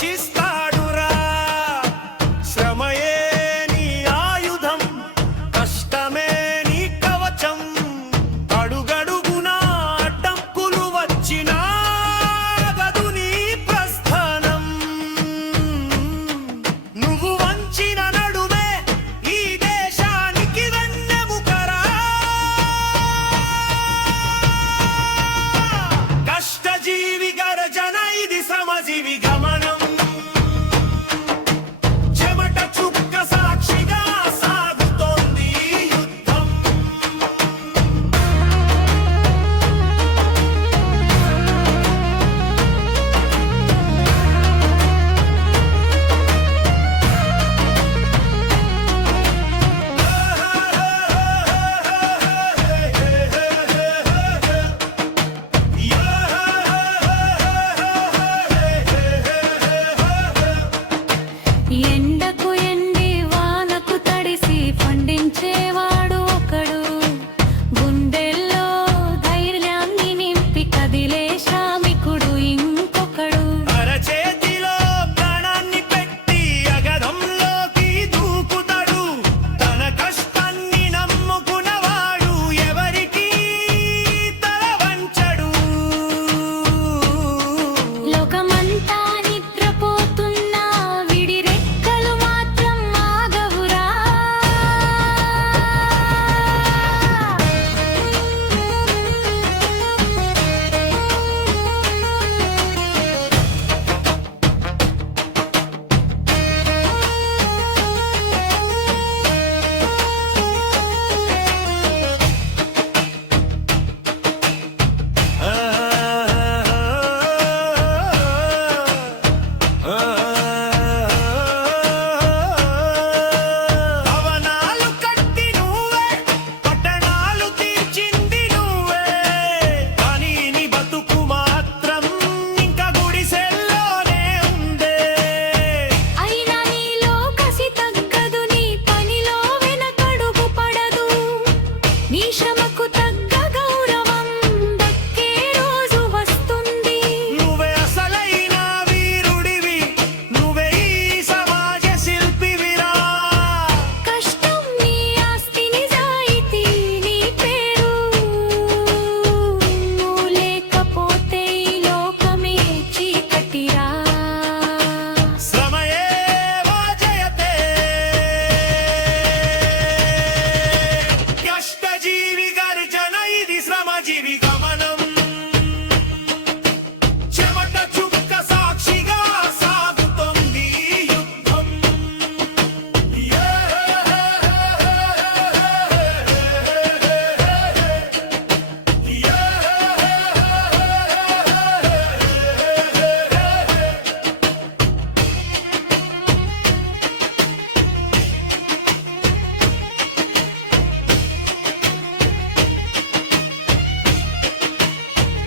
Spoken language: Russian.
She's